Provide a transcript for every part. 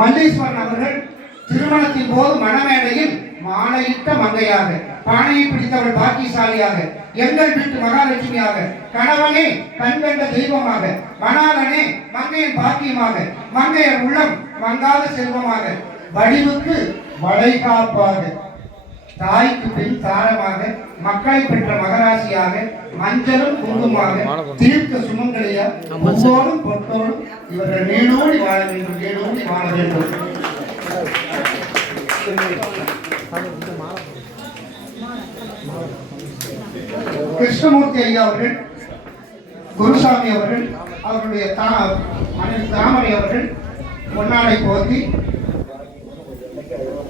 மல்லீஸ்வரன் அவர்கள் திருமணத்தின் போது மணமேடையில் மாலையிட்ட மங்கையாக, பானையை பிடித்தவள் பாக்கியசாலியாக, எங்கள் வீட்டு மகாலட்சுமியாக, கணவனே கண்கண்ட தெய்வமாக, மணாளனே மங்கையின் பாக்கியமாக, மங்கையர் உள்ளம் மங்காத செல்வமாக, வடிவுக்கு வளைகாப்பாக, தாய்க்கு பின் தாரமாக, மக்களை பெற்ற மகராசியாக, மஞ்சளும் குங்குமாக, தீர்க்க சுமங்கலியா, பொங்கோடும் பொட்டோடும் இவர்கள் நீடோடி வாழ வேண்டும், நீடோடி வாழ வேண்டும். கிருஷ்ணமூர்த்தி ஐயா அவர்கள், குருசாமி அவர்கள், அவர்களுடைய தாமரை அவர்கள் பொன்னாடை போர்த்தி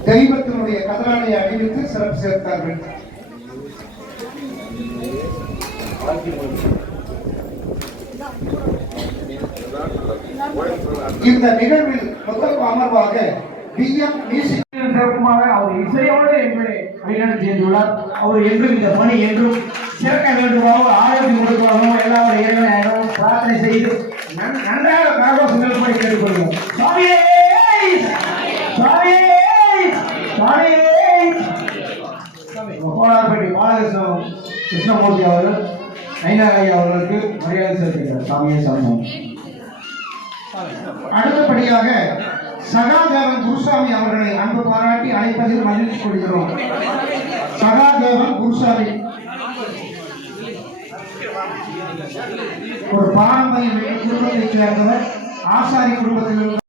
தெய்வத்தினுடைய கதரானை அணிவித்து சிறப்பு சேர்த்தார்கள். இந்த நிகழ்வில் முதல் அமர்வாக சிறப்புமாக அவர் இசையோடு எங்களை வழிநடத்தி சென்றுள்ளார். அவர் என்றும் இந்த பணி என்றும் சிறக்க வேண்டுமாகவும் ஆரோக்கியம் கொடுக்குமாகவும் எல்லாரும் இறைவனையும் பிரார்த்தனை செய்து நன்றாக காகோஷங்கள் படி கேட்டுக்கொள்வோம். சுவாமியே சுவாமியே சுவாமியே. கோலார்பட்டி பாலகிருஷ்ணன் கிருஷ்ணமூர்த்தி அவர்கள் ஐநாகையா அவர்களுக்கு மரியாதை செலுத்துகிறார். சாமியே சாமி. அடுத்தபடியாக சகாதேவன் குருசாமி அவர்களை அன்பு பாராட்டி அழைப்பதில் மகிழ்ச்சி கொள்கிறோம். சகாதேவன் குருசாமி ஒரு பாரம்பரிய குடும்பத்தைச் சேர்ந்தவர். ஆசாரி குடும்பத்தில்